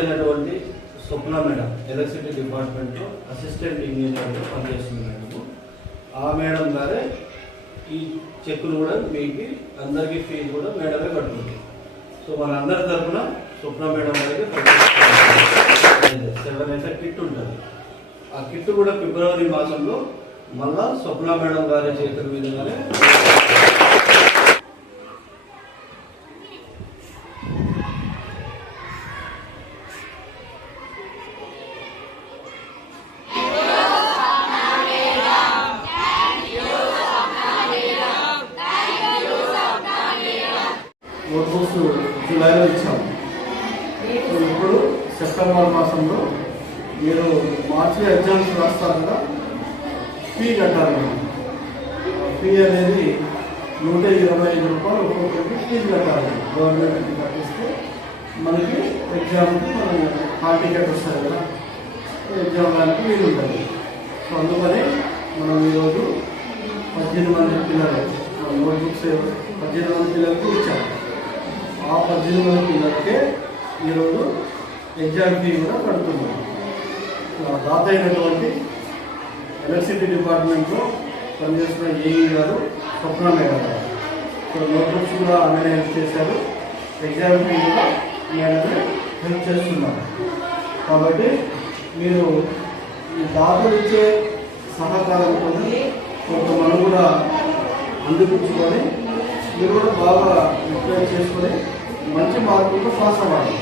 అయినటువంటి స్వప్న madam electricity డిపార్ట్మెంట్లో assistant ఇంజనీర్గా పనిచేస్తుంది మేడము. ఆ మేడం గారే ఈ చెక్కులు కూడా మీకు అందరికీ ఫీజు కూడా మేడమే కట్టుకుంది. సో మన అందరి తరఫున స్వప్న మేడం గారికి 7 అయితే కిట్ ఉంటుంది. ఆ కిట్ కూడా ఫిబ్రవరి మాసంలో మళ్ళా స్వప్న మేడం గారి చేతుల మీదుగానే నోట్బుక్స్ జూలైలో ఇచ్చాము. ఇప్పుడు సెప్టెంబర్ మాసంలో మీరు మార్చిలో ఎగ్జామ్స్ రాస్తారు కదా, ఫీ కట్టాలి. ఫీ అనేది 125 రూపాయలు ఒక్కొక్కరికి ఫీజు కట్టాలి. గవర్నమెంట్కి కట్టిస్తే మనకి ఎగ్జామ్కి మనం హాల్ టికెట్ వస్తుంది కదా, ఎగ్జామ్ దానికి వీలు ఉంటుంది. సో అందుకని మనం ఈరోజు 18 మంది పిల్లలు నోట్బుక్స్ 18 మంది పిల్లలకి ఇచ్చాము. ఆ 18 మంది పిల్లలకే ఈరోజు ఎగ్జామ్ ఫీ కూడా కడుతున్నాం. దాత అయినటువంటి ఎలక్ట్రిసిటీ డిపార్ట్మెంట్లో పనిచేస్తున్న ఏఈ గారు స్వప్న మేడం గారు. సో నోట్బుక్స్ కూడా ఆమెనే హెల్ప్ చేశారు, ఎగ్జామ్ ఫీ కూడా మేడమే హెల్ప్ చేస్తున్నారు. కాబట్టి మీరు ఈ దాతలు ఇచ్చే సహకారంతో కొంత మనం కూడా అందిపుచ్చుకొని మీరు కూడా బాగా రిప్లై చేసుకొని మంచి మార్కులతో పాస్ అవ్వాలి.